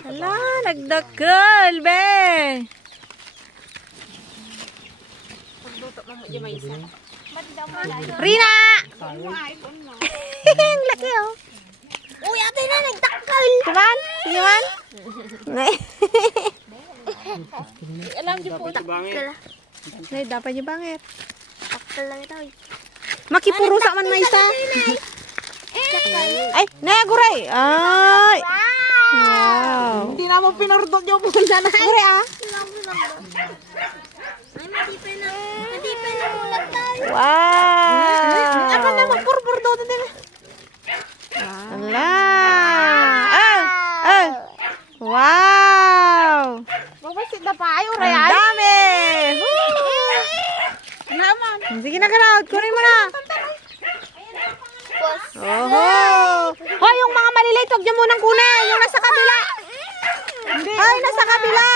Ala, nagdakal, be. Rina! Ang laki, oh. Uy, ate na, nagtakal. Siman? Sige man? Alam niyo po, Nay, dapat niyo bangit. takal lang ito. Makipurusa man may isa. Ay, naguray. Ay. Wow. Hindi na mo pinurdot yung muna na. Naguray, ah. Ay, matipay na ulat tayo. Wow. Ako na magpurburdot din. Ala. Ah. Ah. Wow. Mabasit na pa ayo, Ang Ray. dami. Naman. Sige na, Karaot. Kunin mo na. Boss. Oho. Hoy, yung mga maliliit, huwag niyo munang kunin. Yung nasa kabila. Ay, nasa kabila.